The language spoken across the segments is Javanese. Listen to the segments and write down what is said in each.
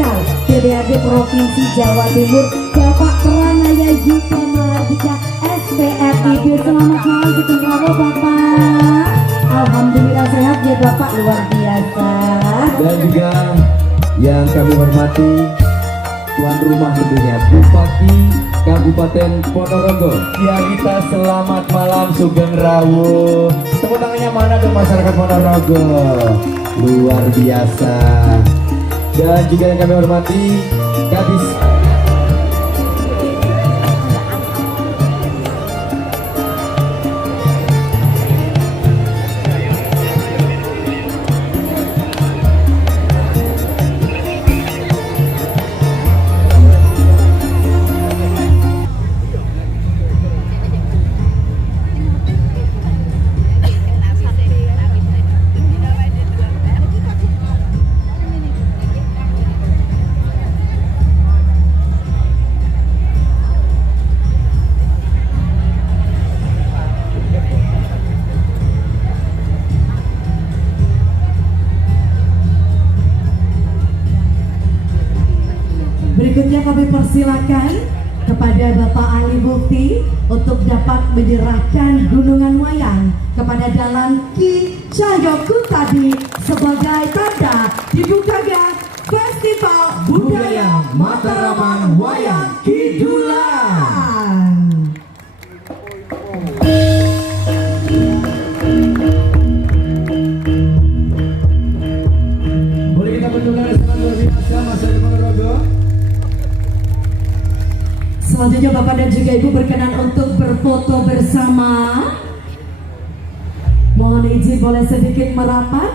Lokal DPRD Provinsi Jawa Timur Bapak Pranaya Yuka Mahardika SPRID. Selamat malam sejahtera Bapak. Alhamdulillah sehat ya Bapak, luar biasa. Dan juga yang kami hormati tuan rumah tentunya Bupati Kabupaten Ponorogo ya, kita selamat malam Sugeng Rawuh. Tepuk tangannya mana dong masyarakat Ponorogo, luar biasa. Dan juga yang kami hormati Kadis Berikutnya kami persilakan kepada Bapak Ali Mufti untuk dapat menyerahkan gunungan wayang kepada Dalan Ki Cahyoku tadi sebagai tanda dibukanya Festival Budaya Mataraman Wayang Kidulan. boleh kita bentukkan sangat luar biasa masyarakat Ponorogo. Selanjutnya Bapak dan juga Ibu berkenan untuk berfoto bersama. Mohon izin boleh sedikit merapat,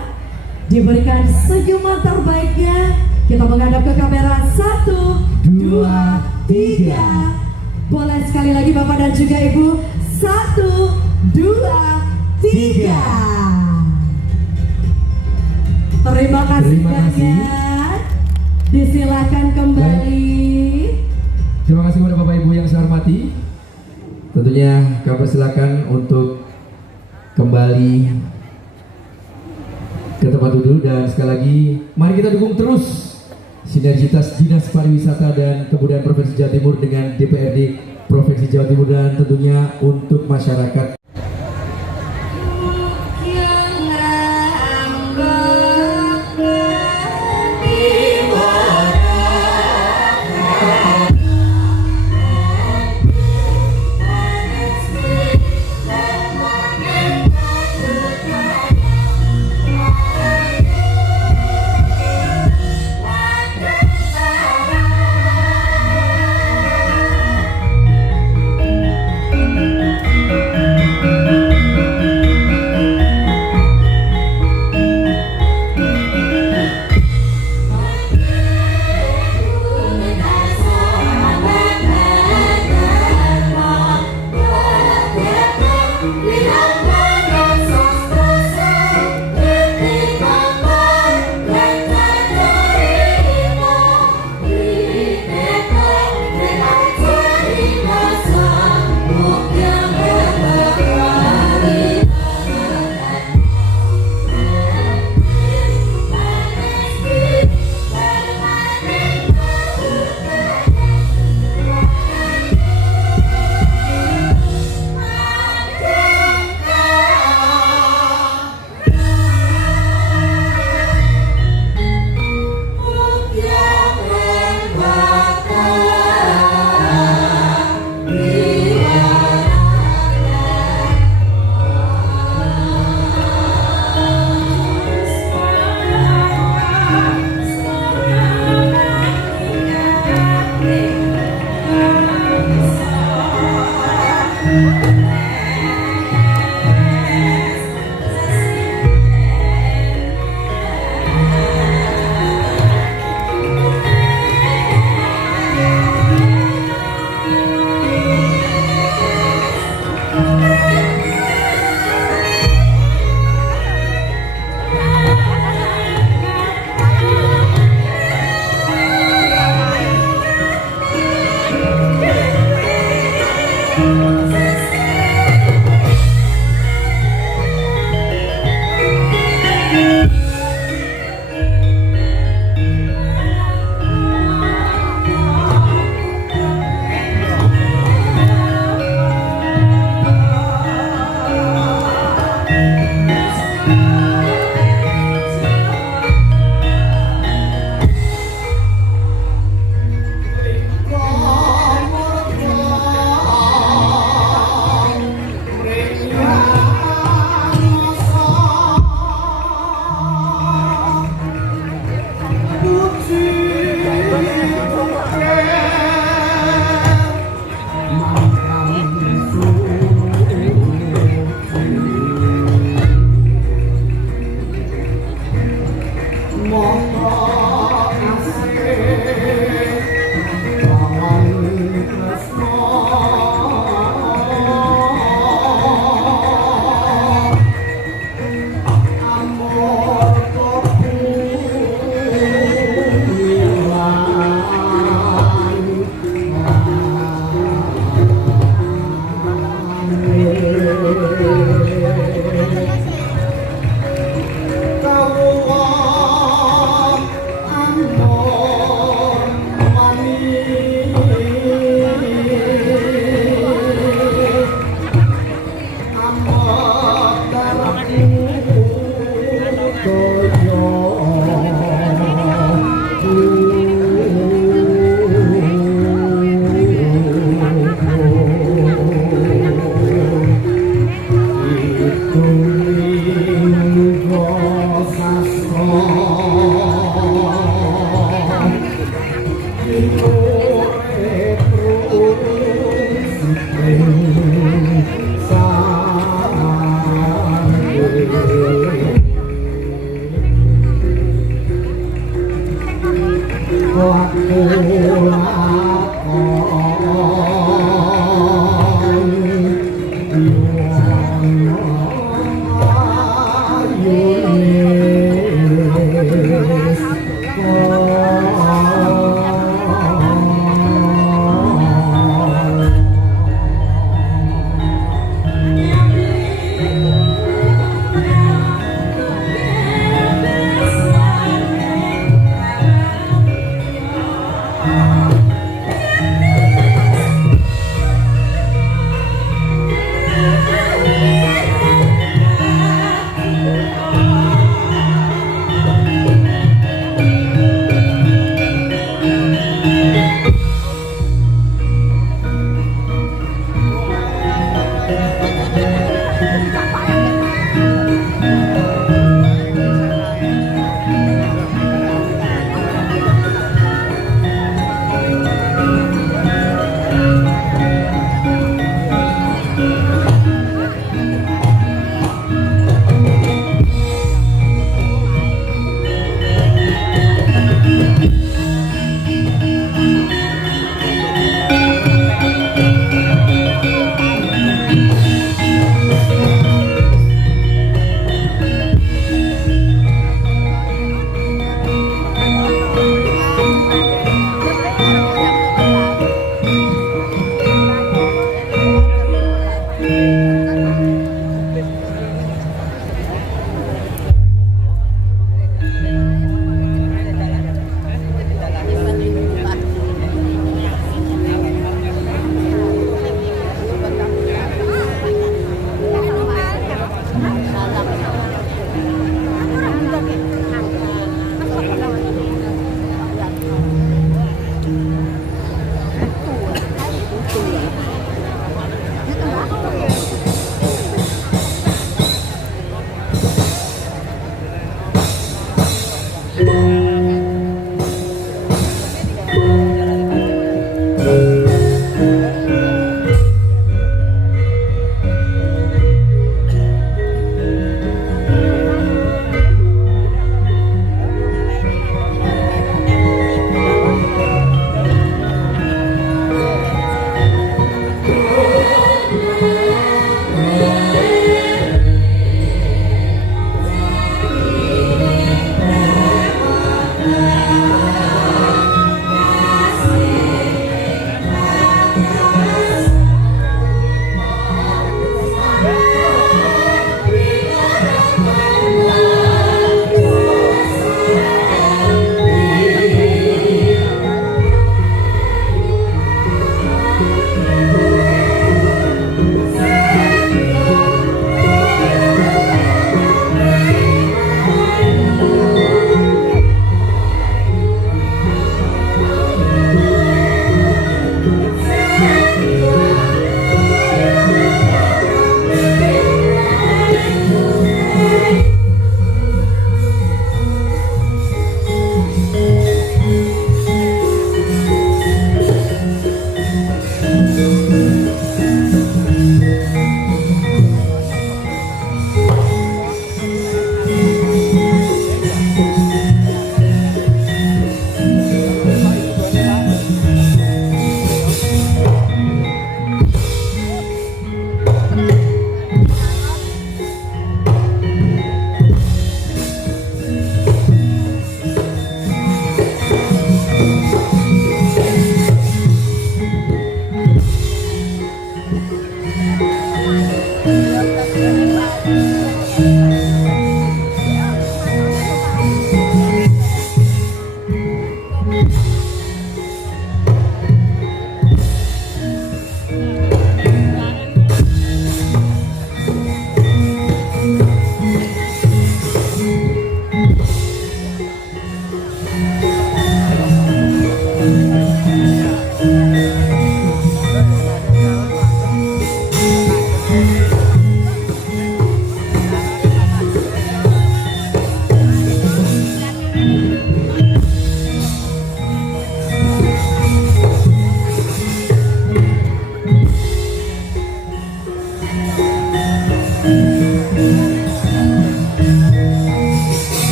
diberikan senyuman terbaiknya. Kita menghadap ke kamera 1, 2, 3. Boleh sekali lagi Bapak dan juga Ibu 1, 2, 3. Terima kasih banyak. Disilakan kembali. Terima kasih kepada Bapak Ibu yang saya hormati. Tentunya kami persilakan untuk kembali ke tempat duduk, dan sekali lagi mari kita dukung terus sinergitas Dinas Pariwisata dan Kebudayaan Provinsi Jawa Timur dengan DPRD Provinsi Jawa Timur, dan tentunya untuk masyarakat.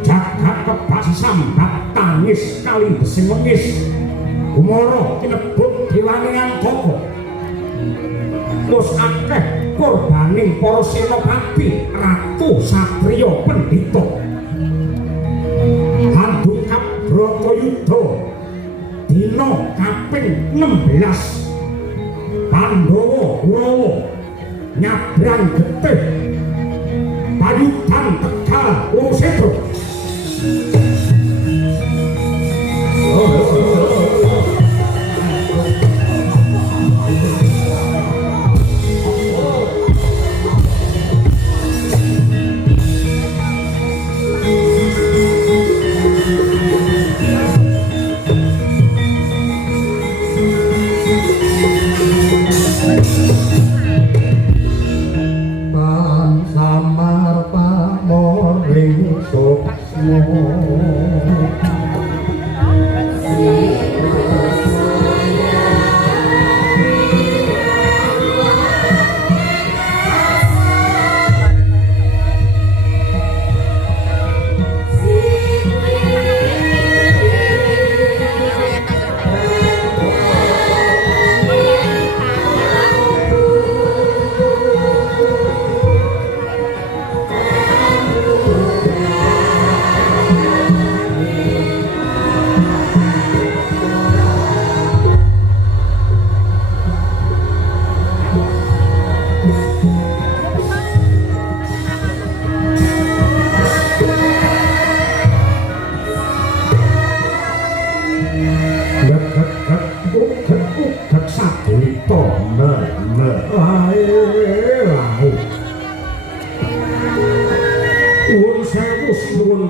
jagat kebasi sambat tangis kali besi mengis kumara kinebut dewane Angkaka wis akeh korbaning para senopati ratu satriya pendhita handungkap Bratayuda dina kaping 16 Pandhawa Kurawa nyabrang getih payudan Tegal Kurusetra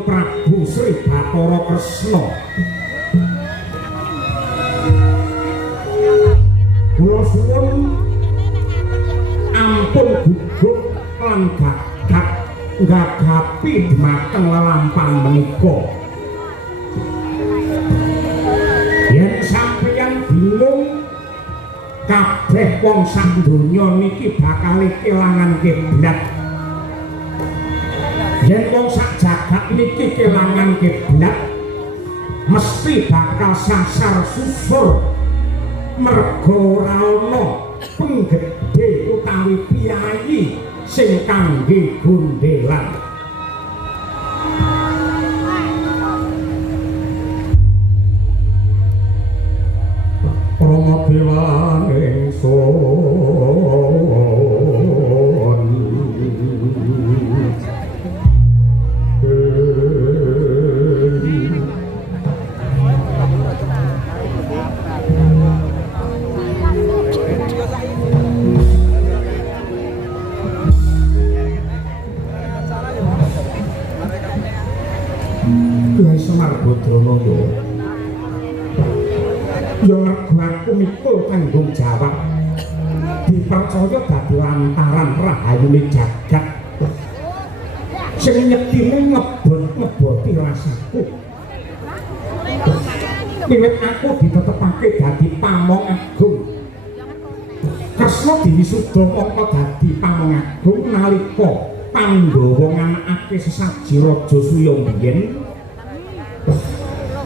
Prabu Sri Bathara Kresna kula suwun ampun gugur lan gagap nggagapi dhumateng lelampahan menika yen sampeyan bingung kabeh wong sak donya niki bakal kelangan kiblat yen wong sak jagat niki kelangan kiblat mesti bakal sasar susur mergo ora ana penggedhe utawi piyayi sing kangge gondhelan Rama dewane Semar Badranaya ya mergo aku mikul tanggung jawab dipercaya dadi lantaran rahayune jagat sing nyektine ngeboti rasaku wiwit aku ditetepake dadi pamong agung Kresna diwisuda mongko dadi pamong agung nalika Pandhawa nganakake sesaji Raja Suya biyen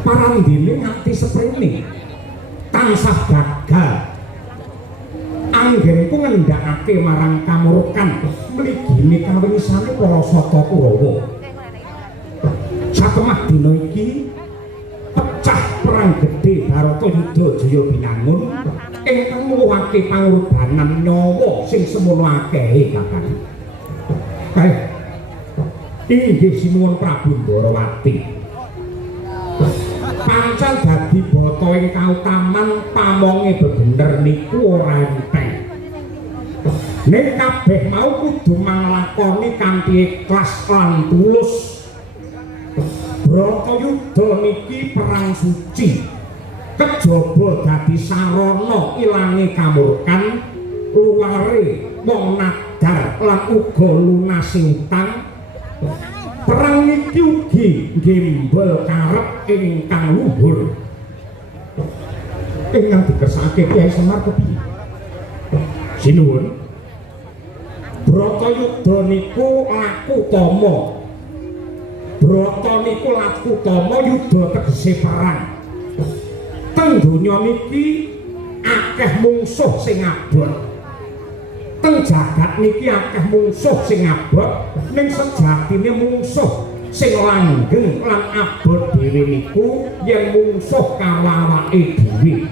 parandene ngati seprene tansah gagal anggenku ngendhakake marang kamurkan mligine kawinisane para Sata Kurawa satemah dina iki pecah perang gedhe Bharatayuda Jaya Binangun ingkang nuwuhake pangorbanan nyawa sing semono akehe kakang inggih sinuwun Prabu Ndarawati pancen dadi bata ing kautaman pamonge bebener niku ora enteng nek kabeh mau kudu manglakoni kanthi ikhlas lan tulus Bratayuda niki perang suci kejaba dadi sarana ilange kamurkan luware wong nadar lan uga lunasi utang perang niki ugi nggembel karep ingkang luhur ingkang dikersake Kyai Semar kepiye sinuwun Bratayuda niku laku tama Brata niku laku utama yuda tegese perang. Teng donya niki akeh mungsuh sing abot. Teng jagat niki akeh mungsuh sing abot, ning sejatine mungsuh sing langgeng lan abot dhewe niku yen mungsuh karo awake dhewe.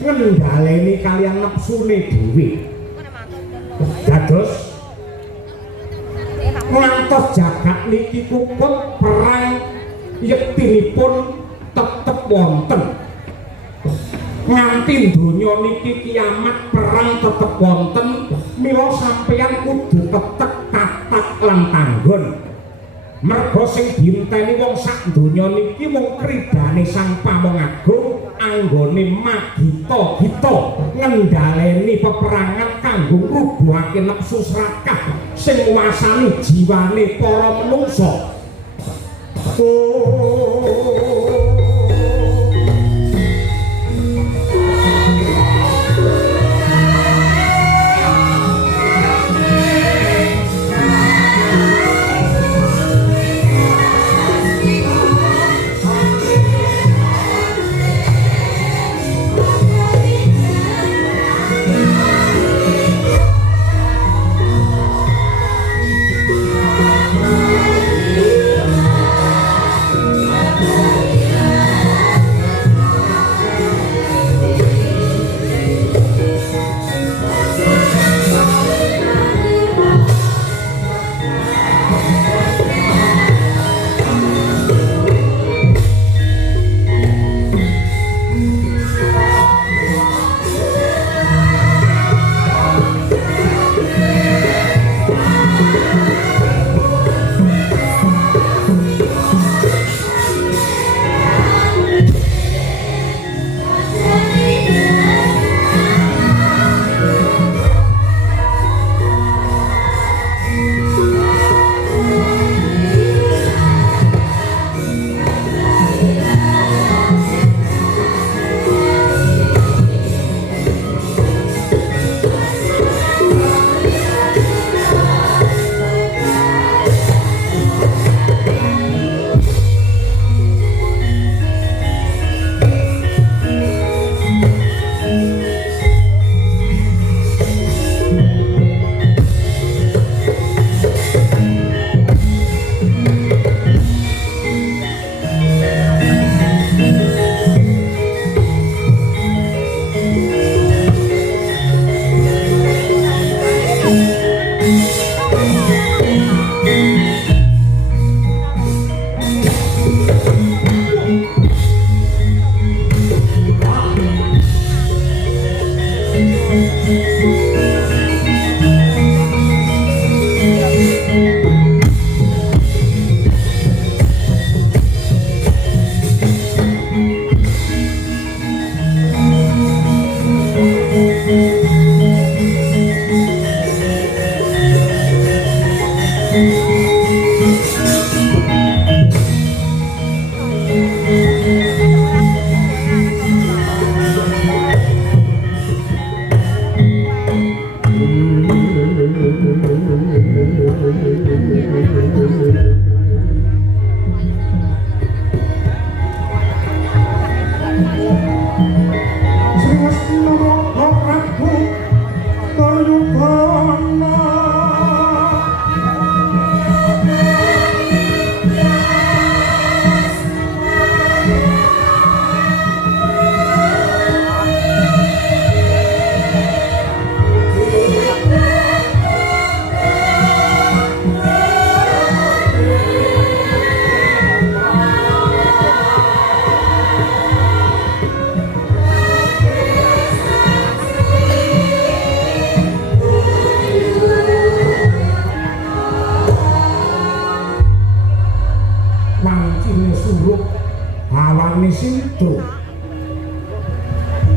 Ngendhaleni kaliyan nepsune dhewe. Dados ngantos jagat niki kuput perang yektinipun tetep wonten. Nganti donya niki kiamat perang tetep wonten, mila sampeyan kudu tetep katak lan tanggon. Merga sing dienteni wong sak donya niki mung kridane Sang Pamong Agung anggone magita-gita ngendhaleni peperangan kanggo ngrubuhake nepsu srakah sing nguwasani jiwane para manungsa.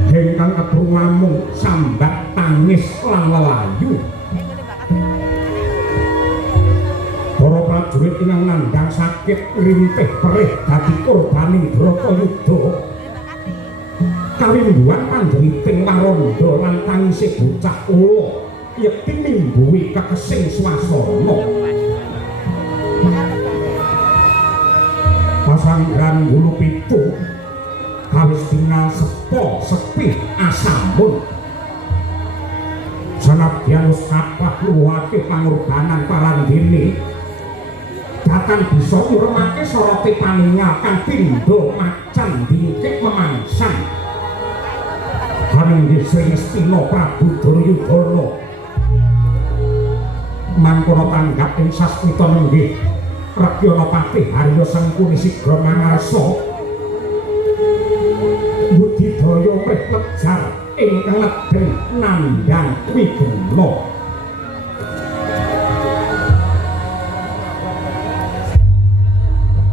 Ingkang keprungamung sambat tangis lan lelayu. Para prajurit inang nandhang sakit rintih perih dadi korbaning Bratayuda. Kawimbuhan pandheriting waranda lan tangisé bocah ula yekti nimbuhi kekesing swasana. pasanggan Wulu Pitu kawis dina sepo sepi asamun sanadyan wis kathah luwake pangorbanan parandene datang bisa ngurmake soroti paningal kang pindho macan dingkik memangsan Hanenggi Sri Ngastina Prabu Duryudana mangkono tanggap ing sasmita nenggih Rakyana Patih Harya Sangkuni Sigra mangarsa budidaya mrih lejar ingkang legen nandhang wigena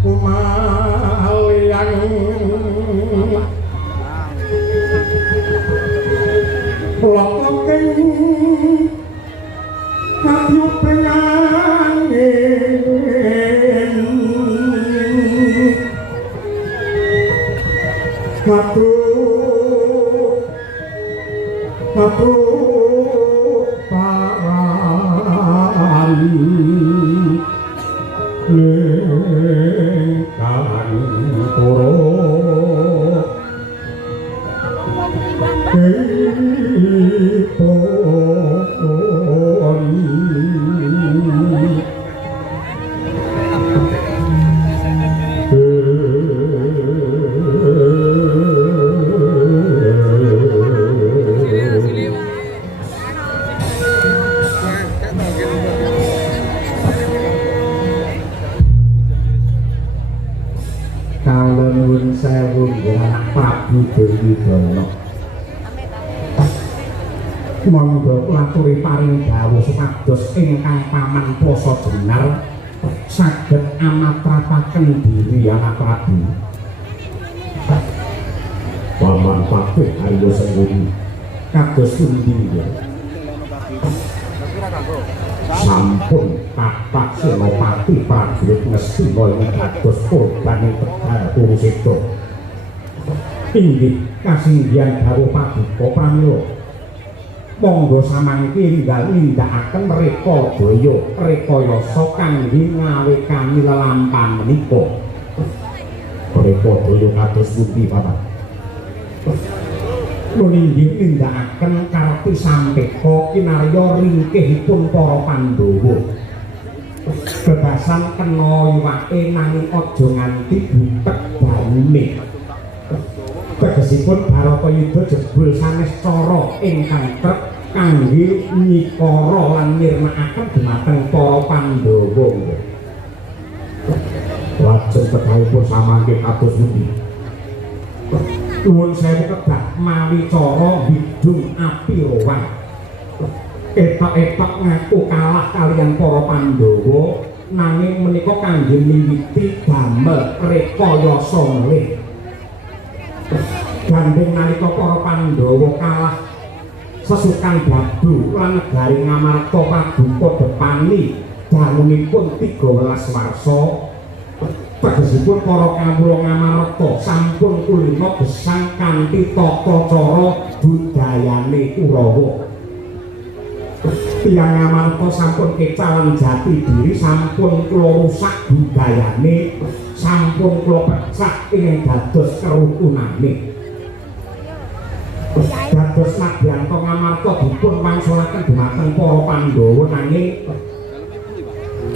kumalian lokoking kabyupengangin Matu paran lengkan poro Kalun sewu anak Prabu Duryudana monggo laturi paring dawuh supados ingkang paman poso jenar saged amatrapaken diri anak Prabu Paman Patih Harya Sangkuni kados pundi sampun kathah senopati prajurit Ngastina ing dados korban Tegal Puruseta inggih kasinggihan dawuh paduka pramila monggo samangke enggal nindakaken reka daya rekayasa kangge ngawekani lelampahan menika reka daya kados pundi Bapak nuninggih nindakaken karti sampeka kinarya ringkehipun para Pandhawa bebasan kena iwake nanging aja nganti butek banyune tegesipun Baratayuda jebul sanes cara ingkang trep kangge nyikara lan nirmakaken dhumateng para Pandhawa lajeng kedahipun samangke kados pundi nuwun sewu kedah mawi cara bidung api rowan etok-etok ngaku kalah kaliyan para Pandhawa nanging menika kangge miwiti damel rekayasa nglih gandeng nalika para Pandhawa kalah sesukan Bladu lan negari Ngamarta paduka depani dangunipun 13 warsa tegesipun para kawula Ngamarta sampun kulina gesang kanthi tata cara budayane Kurawa tiyang Ngamarta sampun kecalan jati diri sampun kula rusak budayane sampun kula pecah ing dados kerukunane dados Nadyanto Ngamarta dipun wangsulaken dhumateng para Pandhawa nanging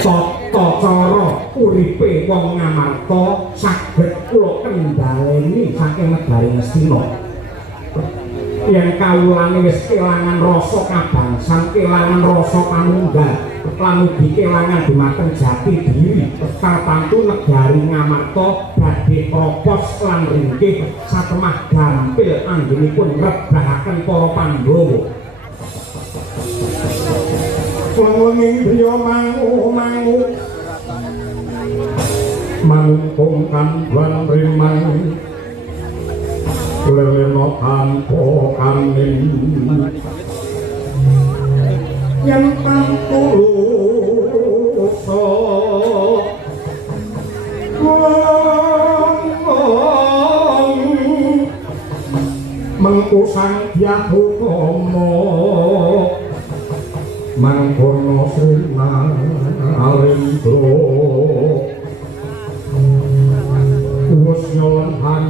tata cara uripe wong Ngamarta saged kula kendhaleni saking negari Ngastina yen kawulane wis kelangan rasa kabangsan kelangan rasa panunggal lan ugi kelangan dhumateng jati diri tartamtu negari Ngamarta badhe propos lan ringkih satemah gampil anggenipun ngrebahaken para Pandhawa wengi griya mangu mangkung kandwan rimang leleno tanpa kaning yen pantulusa mengku sanghyang utama mangkono srina alendra terus nyolong apa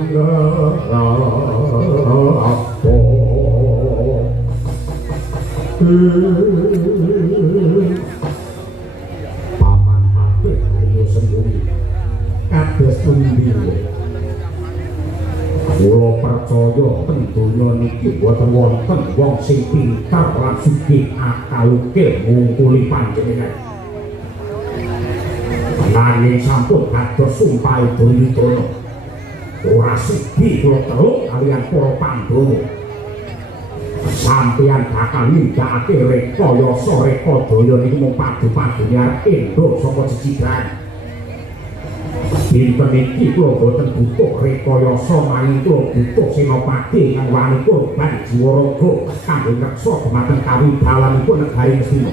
paman patih ayo sembunyi kados pundi kula percaya tentunya niki boten wonten wong sing pinter lan sugih akaluke ngungkuli panjenengan nanging sampun kados sumpah Duryudana ora sudi kula teluk kaliyan para Pandhawa sampeyan bakal nindakake rekayasa Rekadaya niku mung padu-padune arep endo saka jejibran dinten iki kula boten butuh rekayasa maning kula butuh senopati kang wani korban jiwa raga kanggo ngreksa dhumateng kawibalanipun negari Ngastina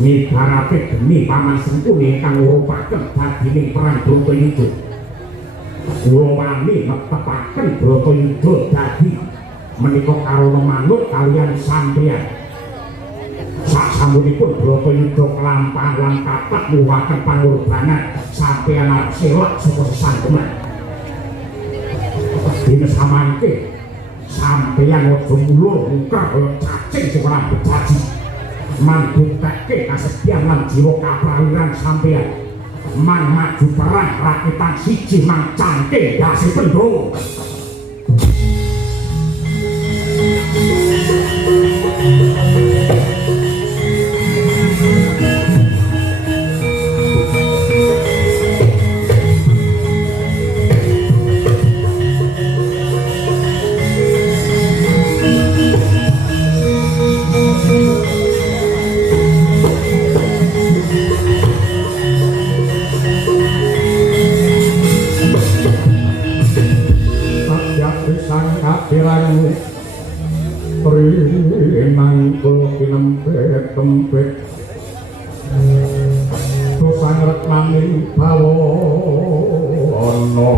mibarate geni paman Sengkuni ingkang ngurupaken dadining perang Bratayuda kula wani netepaken Bratayuda dadi menika karana manut kaliyan sampeyan sasampunipun Bratayuda kelampahan lan kathah nuwuhaken pangorbanan sampeyan arep selak saka sesanggeman dene samangke sampeyan aja mula mungkar kaya cacing sing ora bejaji manggutake kasedihan lan jiwa kaprawiran sampeyan mang maju perang rakitan siji mang cangke dasi pendho mangkul kinempet-tempet dosa ngrek lamin bawana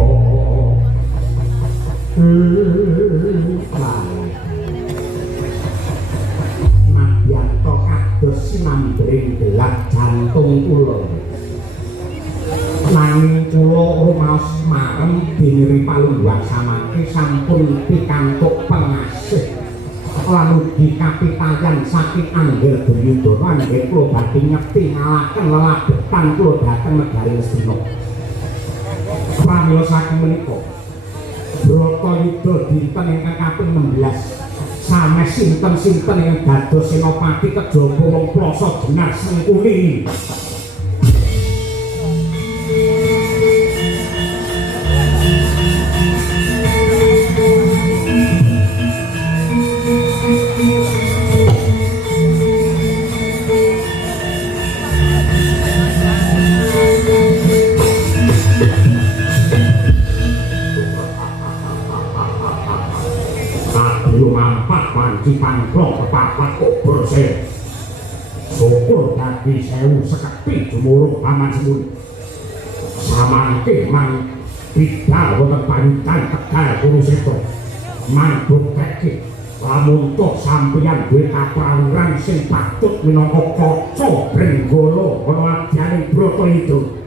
madyanto kados sinambring gelak jantung kula nanging kula rumaos marem dene palungguhan samangke sampun pikantuk pengasih lan ugi kapitayan saking Anggil Duryudana nggih kula badhe ngekti ngalaken lelabetan kula dhateng negari Ngastina. Pramila saking menika Bratayuda dinten ingkang kaping 16 sanes sinten-sinten ingkang dados senopati kejaba wong plasa Jenar Sengkuni. Pangklong kepapat obor saya syukur dadi sewu sekepi jumuruk paman Sengkuni samangke mang bidal wonten panyutan Tegal Kurusetra manggutake lamun tok sampeyan duwe kaprawiran sing patut minangka kaca Brenggala ana adyaning Bratayuda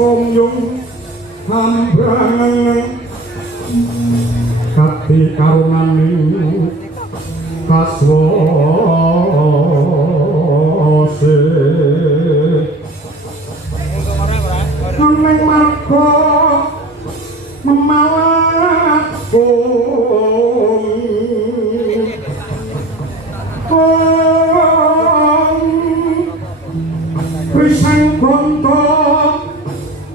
somyung hambrangan kati karunani kaswose neng marga memalaku Risang gonto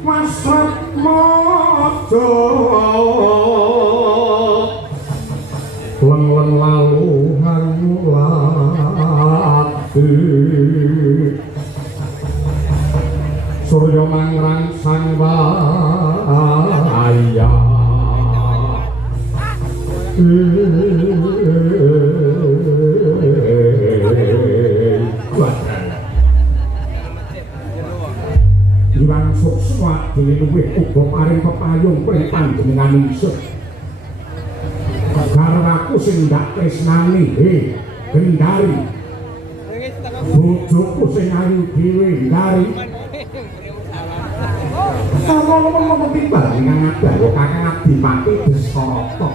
wasrat mojo leng-leng lalu hanulati surya mangrang sang waya Iwang sukswa diluwih uga paring pepayung pring panjenengan ingsun garwaku sing ndak tresnani Gendari bojoku sing ayu dhewe Gendari ngomong-ngomong timbal ingkang ngadhawa Kakang Adipati Destarata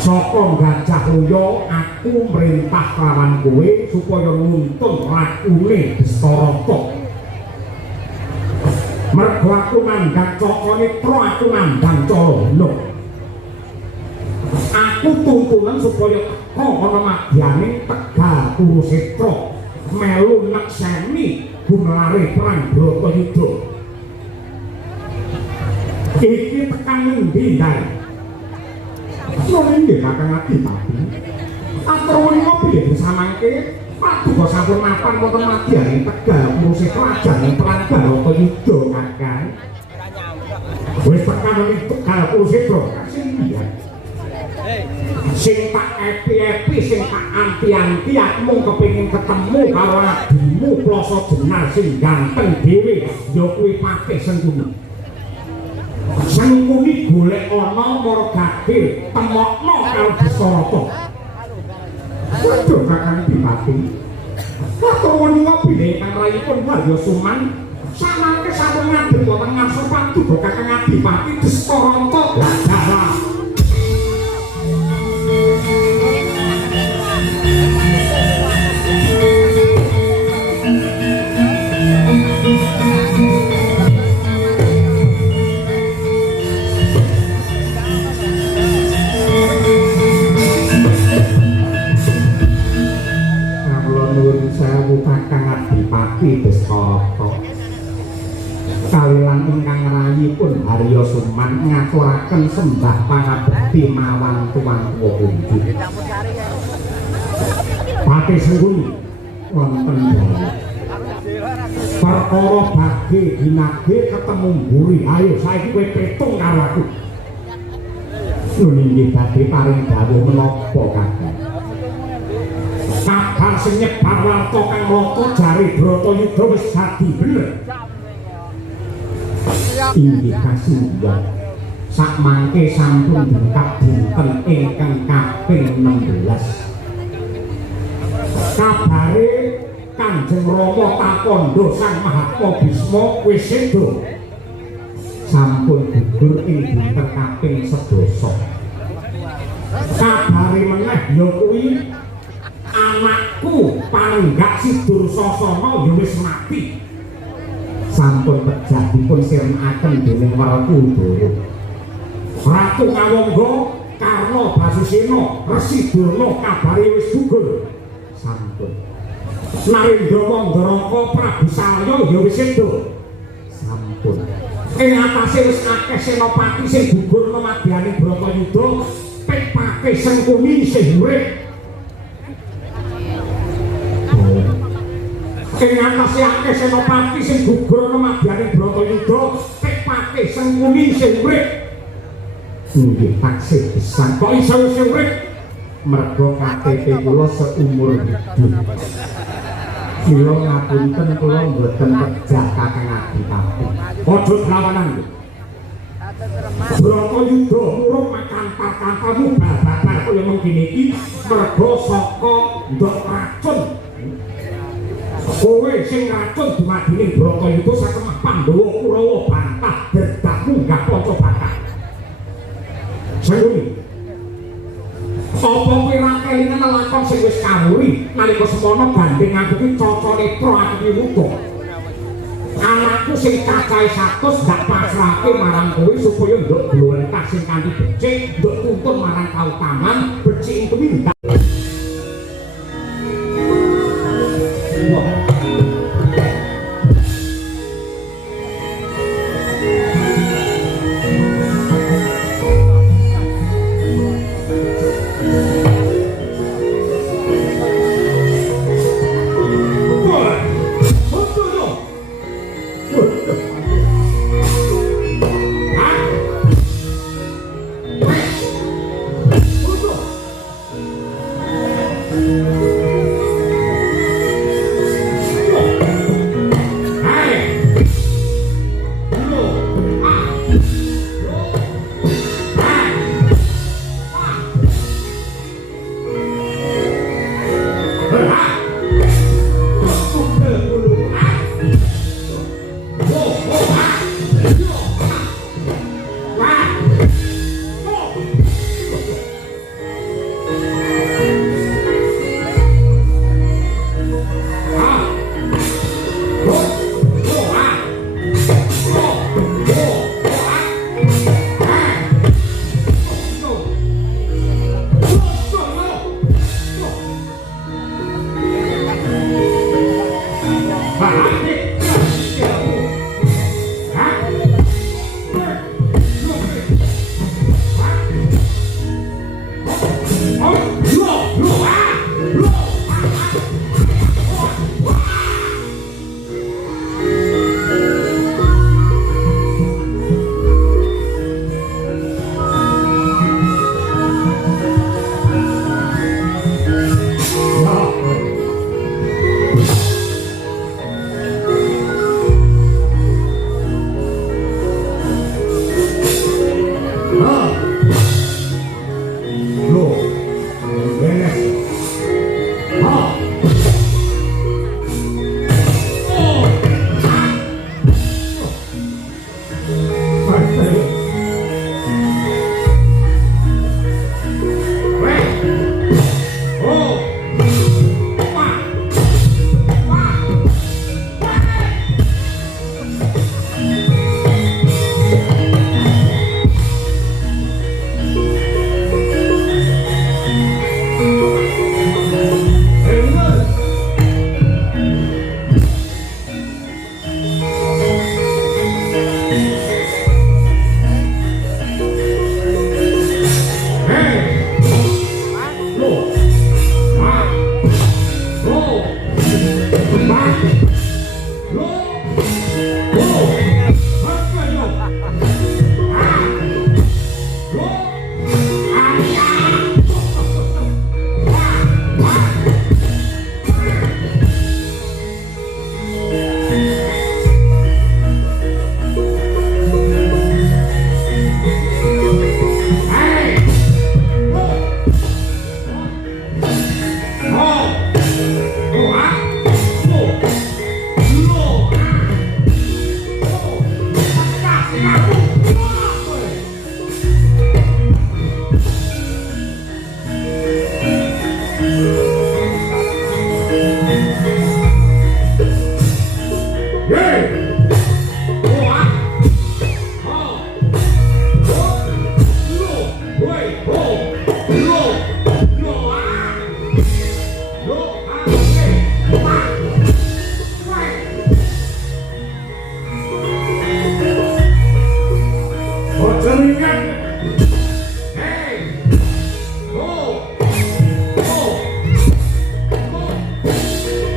saka Gajah Loya aku mrintah lawan kowe supaya nuntun rakune Destarata mergo aku nandhang Cakanitra aku nandhang Calana aku tuntunan supaya ana madyaning Tegal Kurusetra melu nekseni gumlare perang Bratayuda iki tekan endi Ndang nggih Kakang Adipati atur ngopi disamangke paduka sampun mapan wonten madyaning Tegal Kurusetra ajane perang Bratayuda Kakang wis tekan ing Tegal Kurusetra sing sing tak epi-epi sing tak anti-anti aku mung kepengin ketemu karo adimu Plasa Jenar sing ganteng dhewe ya kuwi Patih Sengkuni Sengkuni golek ana margagir temokno karo Destarata waduh Kakang Adipati atur ngopi ingkang rayipun Wahya Suman samangke sampun ngadeg wonten ngarsa paduka Kakang Adipati Destarata lah Kakang Adipati Destarata kaliyan ingkang rayipun Harya Suman ngaturaken sembah pangabekti mawan tuan tuwa kunjuk Patih Sengkuni wonten perkara bagi dinage ketemu mburi ayo saiki kowe petung karo aku nggih badhe paring dawuh menapa Kakang kabar sing nyebar warta kang mlata jare Bratayuda wis dadi bener inggih kasunyah sakmangke sampun dengkap dinten ingkang kaping 16 kabare Kanjeng Rama Takandha Sang Mahatma Bisma wis sedo sampun gugur ing dinten kaping 11 kabare meneh ya kuwi anakku Panenggak Sidursasana ya wis mati sampun pejah dipun sirnakaken dening Werkudara Ratu Kawangga Karna Basusena Resi Durna kabare wis gugur sampun Narendra Mandaraka Prabu Salya ya wis sedo sampun ing atase wis akeh senopati sing gugur madyaning Bratayuda Patih Sengkuni sing urip ing atase akeh senopati sing gugur ana madyaning Bratayuda Patih Sengkuni sing urip nggih taksih pisan kok iso sing urip mergo KTP kula seumur hidup kula ngapunten kula mboten pejah Kakang Adipati aja lawanan Bratayuda murung makantar-kantarmu babar kaya mengkene iki mergo saka ndok racun kowe sing racun dumadine Bratayuda sakemah Pandhawa Kurawa bantah berdak munggah Pancabakar. Senguni apa kowe ra kelingan lakon sing wis kawuri nalika semana gandeng aku ki Caca Netra aku ki wuta. Anakku sing cacahe 100 gak pasrahke marang kowe supaya nduk glontas sing kanthi becik, nduk tuntun marang kautaman, becik kuwi ndak.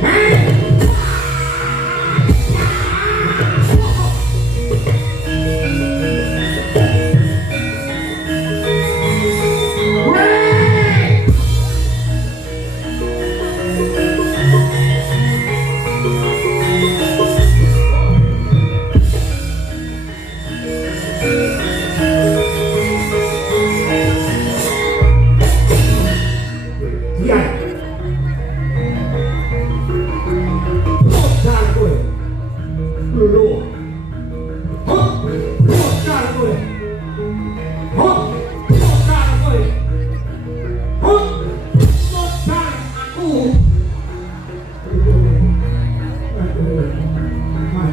Hey!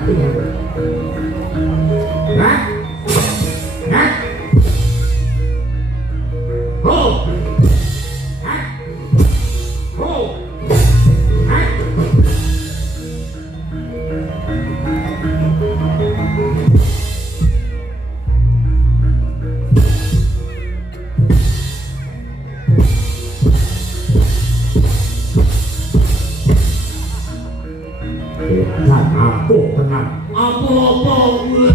Hah? Hah? Oh! Hah? Oh! Hah? Dan aku tenang. Apa-apa gue.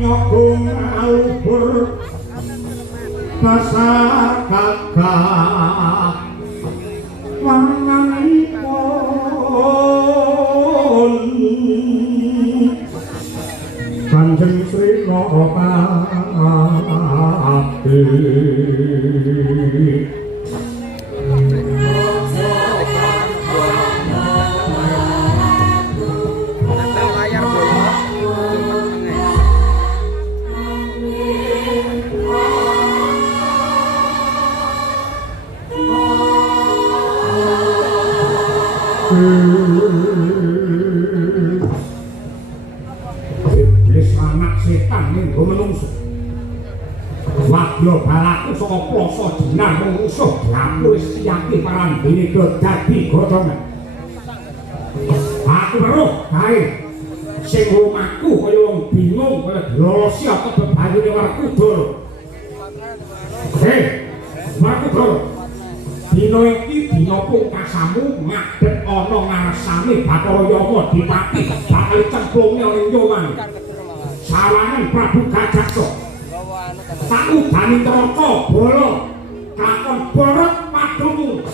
Nyokong alubur pasar kakak wanganipun Kanjeng Sri Nopati Iblis anak setan minggu menungso wadya balaku saka plasa dinar musuh aku wis tiyaki parandene dadi godhongan aku weruh kae sing omahku kaya wong bingung kaya dilosi apa bebayune Werkudara Werkudara dina iki dina pungkasamu ngadhep ana ngarsane Bathara Yama Dipati bakal cemplunge ning nyoman sawangan Prabu Gajaksa tak ubani neraka bala kakon borot padungu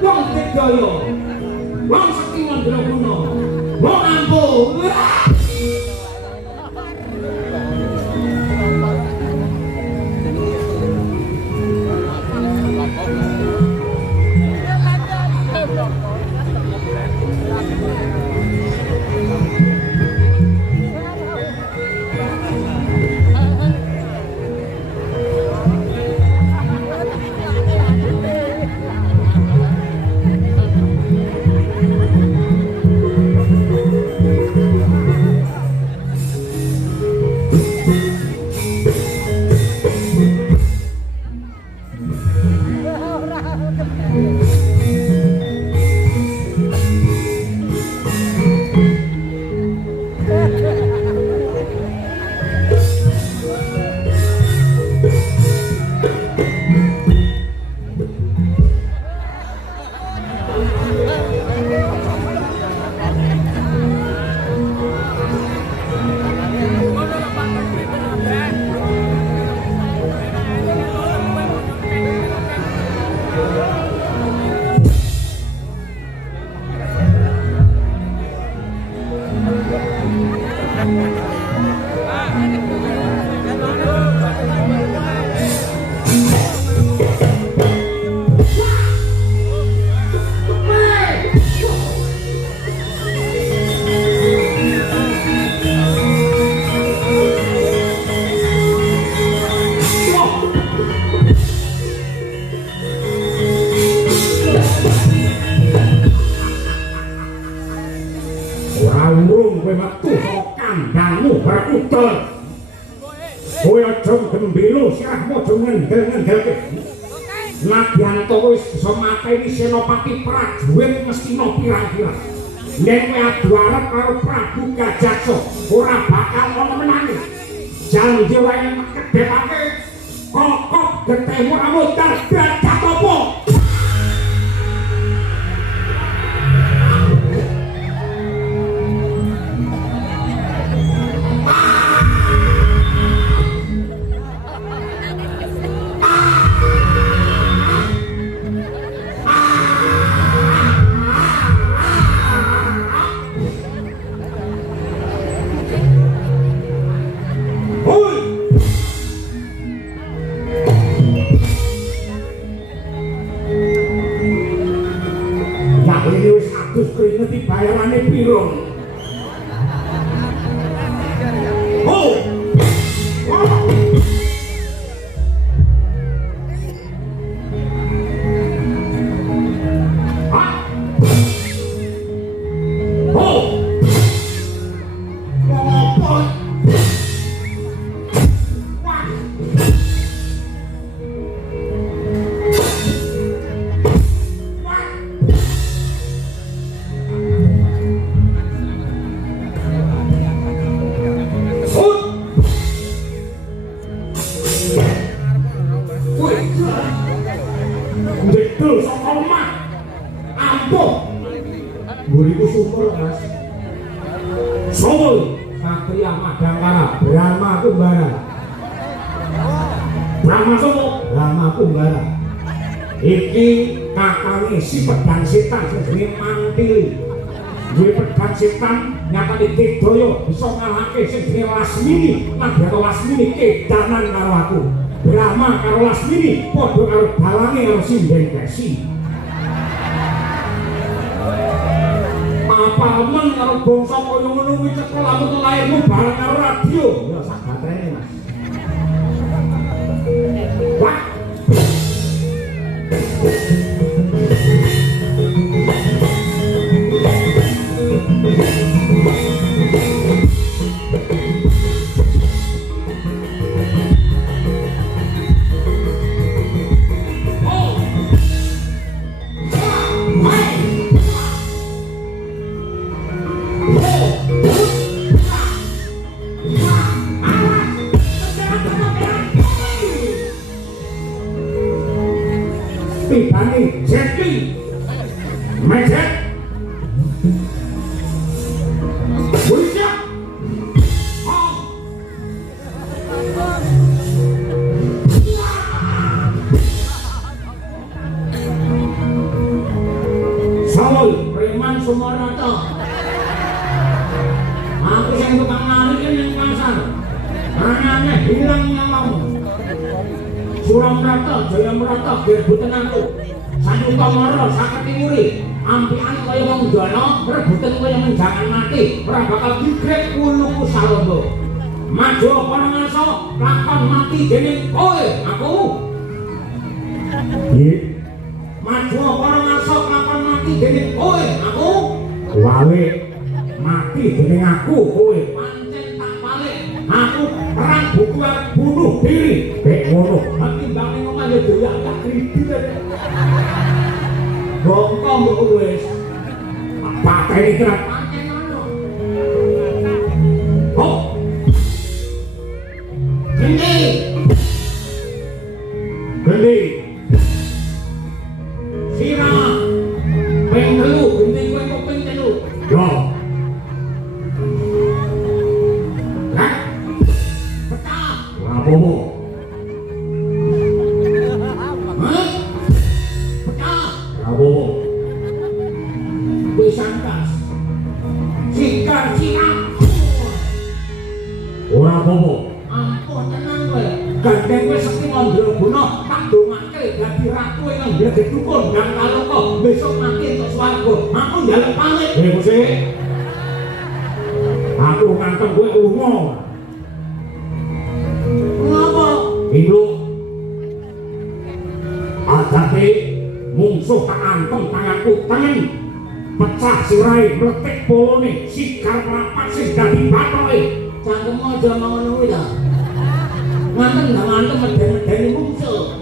wong Tegaya, wong Sekti Mandraguna, wong Ampuh. Nadyanto wis bisa mateni senopati prajurit mestina pirang-pirang. Nek kowe adu arep karo Prabu Gajaksa, ora bakal ana menangi. Janji wae kedhepake kokok getemu amo dargajat apa. Ngerti bayarane piro? Oh. Buriku syukur Mas. Soul Satria Madangkara Brahma Kumbara. Brahma Somo Brahma Kumbara. Iki kakange si pedang setan sing jenenge Mantili. Duwe pedang setan nyatane Tegaya bisa ngalahake sing jenenge Lasmini. Nadyanto Lasmini kedanan karo aku. Brahma karo Lasmini padha karo dalange karo Sindeng Kesi. Apa men karo bangsa kaya ngono kuwi cekel lamun lairmu bareng karo radio ya sak batrene Mas. Wah. Tibani Jeki Mejet Wisya bilang nyawamu. Suramrata Jaya Merata rebutan aku. Sanjuta Mara sakit timuri. Ampian kaya wong dono, rebutan kaya menjangan mati. Ora bakal digrek uluku salondo. Maju para ngaso, lakon mati dening kowe aku. Nggih. Maju para ngaso, lakon mati dening kowe aku. Wale mati dening aku kowe. Pancen tak balik. Aku perang bunuh diri. Bek ngono. Timbang ning omah yo doyak kredit. Bongkong wis. Pateni kira pancen ngono. Oh. Gede. Sira. Ping telu, gending kowe kok ping telu. Yo. Lah. Pecah. Lapomo. Hah? Pecah. Lapomo. Wis santas. Sikar siap. Ora apa-apa. Ampun tenang kowe. Gandeng kowe sekti Mandraguna tak dongake dadi ratu ing Gregek Dukun nang Kaloka besok mati entuk swarga. Aku njaluk pamit. Gusti. Aku ngantem kowe lunga. Ngapa? Iku adate mungsuh tak antem tanganku tengen. Pecah sirahe mletik polone sikar rapat sing dadi bathoke. Cangkemmu aja ngono kuwi ta. Ngantem gak ngantem meden-medeni mungsuh.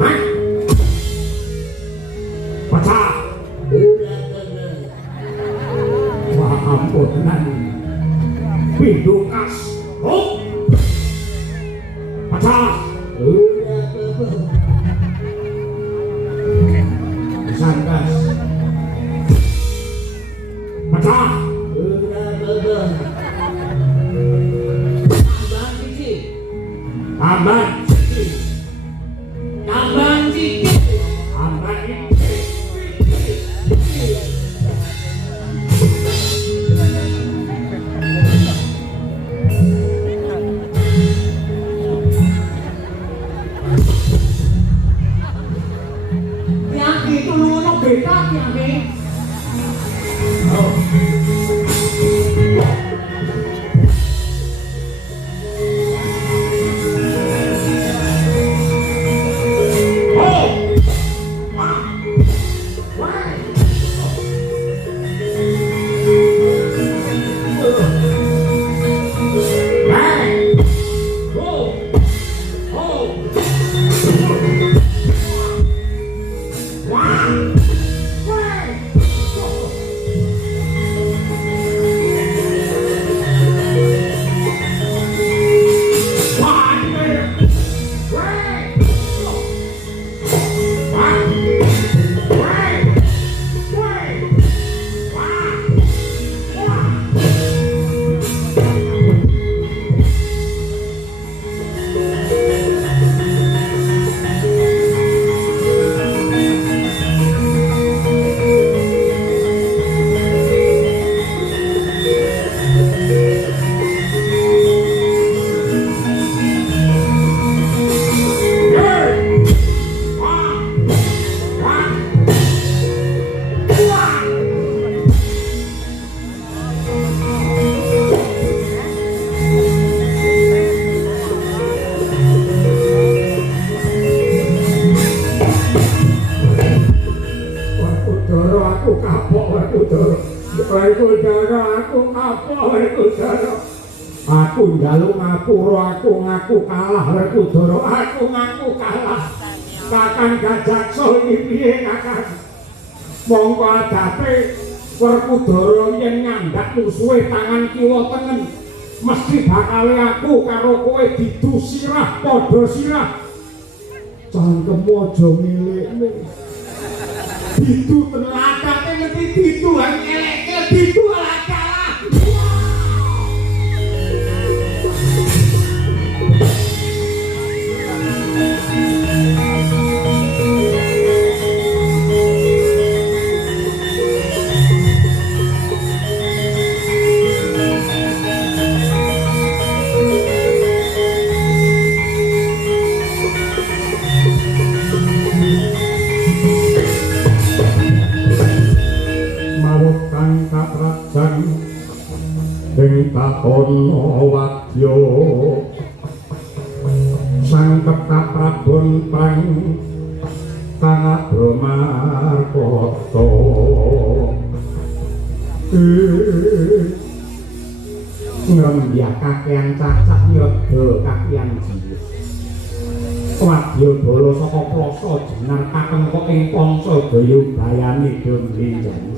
Hah? Pecah. Wah ampun tenan. Pindhokas. Oh. Pecah. Santas. Pecah. Tambah sikit. Tambah sikit. Tambah sikit. Yang itu lu beda yang oh. Aku njaluk ngapura, aku ngaku kalah Werkudara, aku ngaku kalah. Kakang Gajaksa iki piye Kakang? Mongko adate Werkudara yen ngandhak musuhe tangan kiwa tengen, mesti bakale aku karo kowe didu sirah padha sirah. Cangkemmu aja milikne. Didu tenakake ngerti didu eleke didu kalah. takono wadya sang tetap prabon prang tanah Bromarkata ngrembyak kakean cacah nyada kakean jiwa wadya bala saka plasa jenar kakengkok ing panca daya bayani dombenjani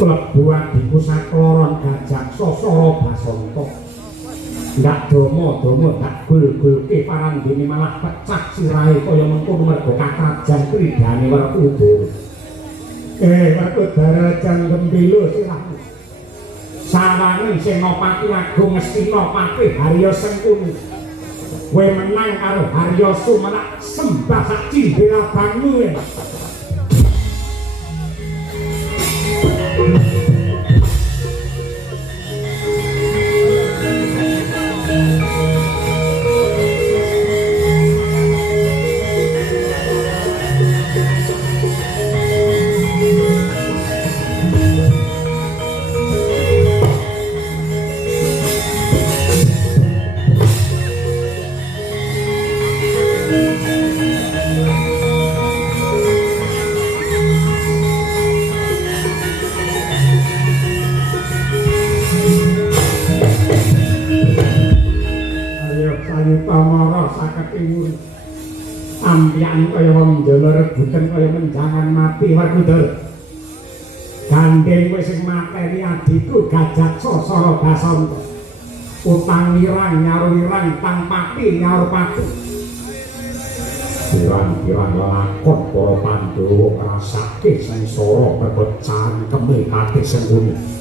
klebu adiku sakloron gajak sosoro basanta ndak domo-domo dak gul-gulke parandene malah pecah sirahe kaya mengkono mergo kakrajan kridane Werkudara Werkudara jan gembilo sirahmu sawangen Senopati Agung Ngastina Patih Harya Sengkuni kowe menang karo Harya Sumerak sembah sak cindela bangmu ampian kaya wong jala rebutan kaya menjangan mati Werkudara gandeng kowe sing mateni adiku Gajak Sosoro Basanta utang wirang nyaru wirang tang pati nyaru pati pirang-pirang lakon para Pandhawa ngrasake sengsara pepecahan kemikate Sengkuni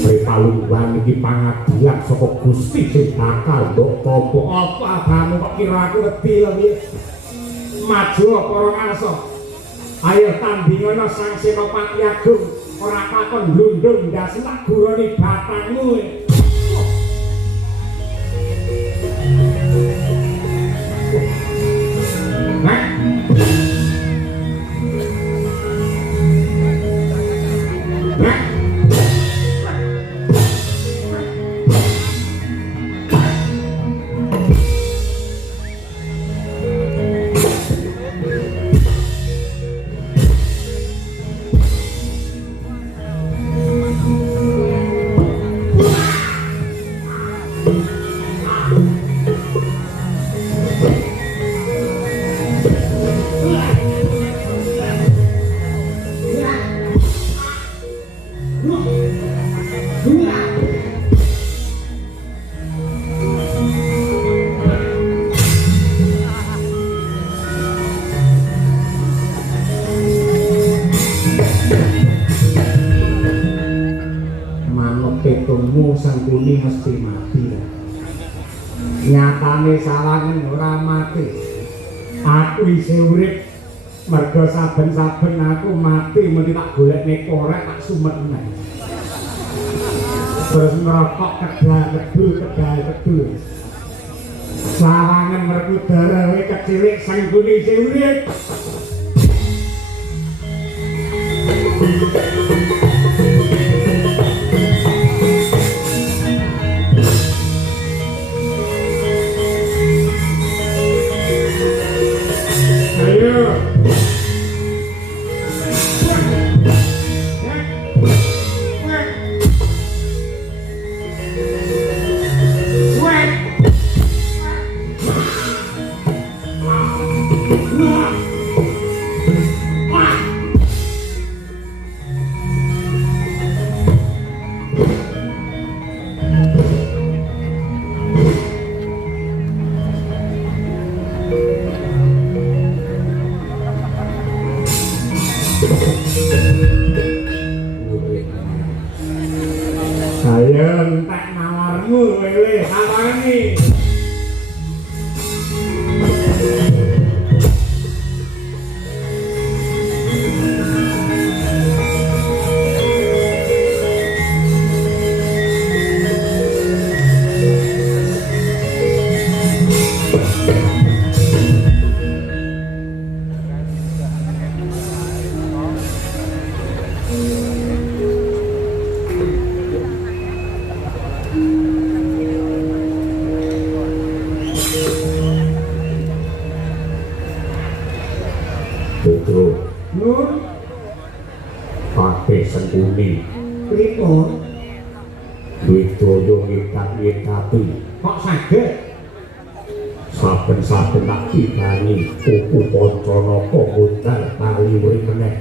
Pripalungguhan iki pangadilan saka Gusti sing bakal mbok tampa apa abamu kok kira aku wedi lho piye maju para ngarsa ayo tandingana Sang Senopati Agung ora kakon ndundung ndas tak guroni batangmu Sengkuni mesti mati nyatane sawangen ora mati aku isih urip mergo saben-saben aku mati mesti tak golekne korek tak sumet meneh terus ngerokok kedal-kedul sawangen Werkudara we kecilik Sengkuni isih urip saya entek nawarmu lele sawangi Tujuh Nur Pakai Sengkuni Pripun Widoyo ngikat-ngikati kok saged saben-saben tak tibani Pupu Pancanaka mundhal pariwuri meneh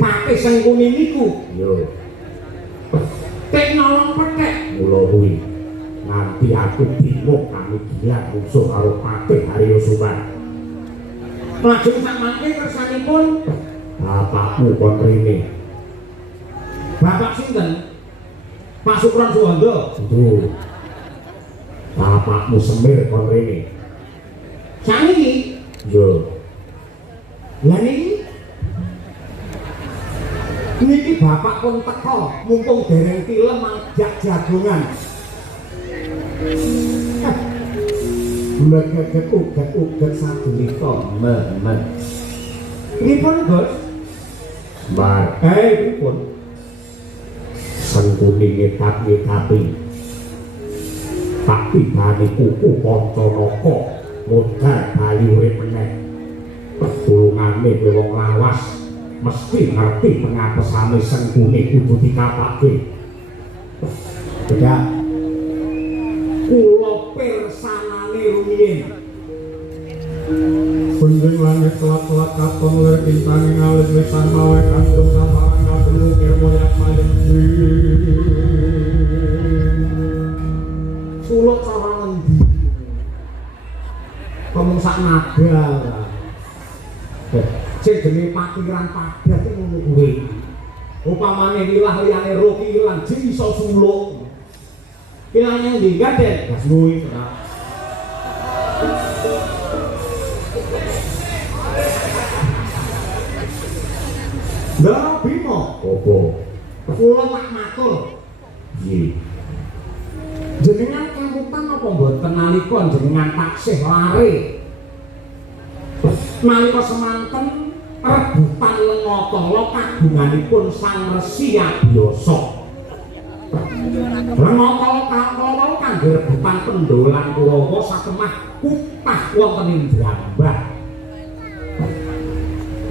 Pakai Sengkuni niku yo tek nolong pethek mula kuwi nganti aku bingung kami gila musuh karo Patih Haryo Suman lajeng sak mangke kersanipun bapakmu kon rene bapak sinten Pak Supran Suwanda itu bapakmu Semir kon rene saniki yo lha niki bapak pun teko mumpung dereng tilem manjak jagongan uget sadulita men pripun Bos Bar pripun Sengkuni ngikat-ngikati tak tibani Pupu Pancanaka mundhal pariwuri meneh tulungane wong lawas mesti ngerti pengapesane Sengkuni kudu dikapake tidak kula pirsanane rumiyin Punjing langit telat-telat katon lir bintanging alit lisan mawe kandung saparang kabelu kemoyak malih suluk cara ngendi ngomong sak nadal sing jenenge pakiran padat iki ngono kuwi upamane wilah liyane roki ilang jeng iso suluk ilang yang ndi gaden gas kuwi Ndara Bima apa kula tak matur nggih jenengan kemutan apa mboten nalika jenengan taksih lare nalika semanten rebutan Lengatala kagunganipun Sang Resi Abiyasa Lengatala kala kangge rebutan Pendolan Kurawa sakemah kutah wonten ing Brambah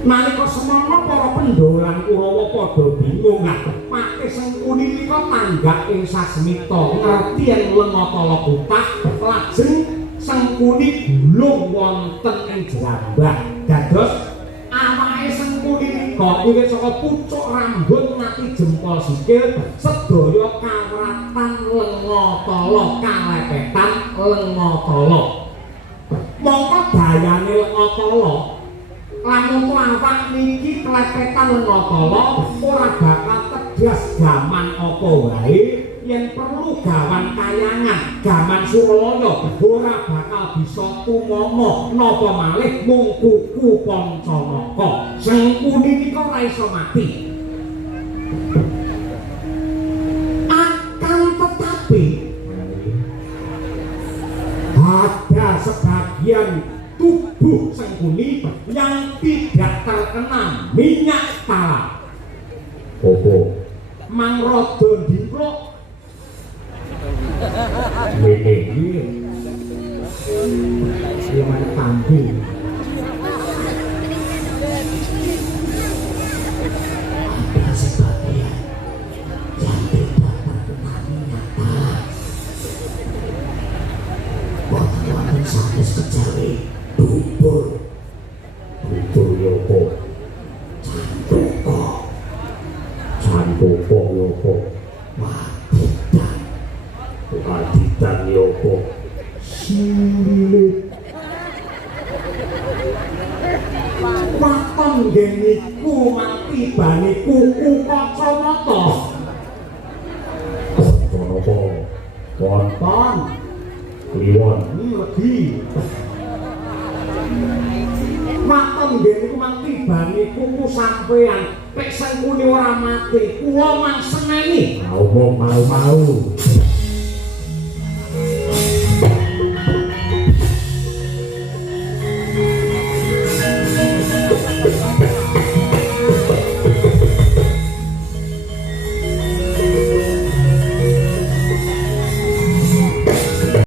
nalika semana para Pendolan Kurawa padha bingung ngapake Sengkuni nika tanggak ing sasmita ngerti yen Lengatala kutah lajeng Sengkuni gulung wonten ing Brambah dados awake Sengkuni nika wiwit saka pucuk rambut nganti jempol sikil sedaya kawratan Lengatala kalepetan Lengatala mongko dayane Lengatala lamun awak niki klepetan Lengatala ora bakal tegas gaman apa wae yen perlu gawan kayangan gaman Suralaya ora bakal bisa tumama napa malih mung Pupu Pancanaka Sengkuni nika ora iso mati akan tetapi ada sebagian tubuh Sengkuni yang tidak terkena minyak talam opo mang rada ndimpluk ngene iki yang tampil ada sebagian yang tidak terkena minyak talam wonten sanes kejawi dubur yopo cantuko yopo wadidan yopo silit waton geniku mati bani Pupu Kacamata Kacamata wonten kliwon legi waton ngene mangki bani Pupu sampean pek Sengkuni ora mati kula mang seneni mau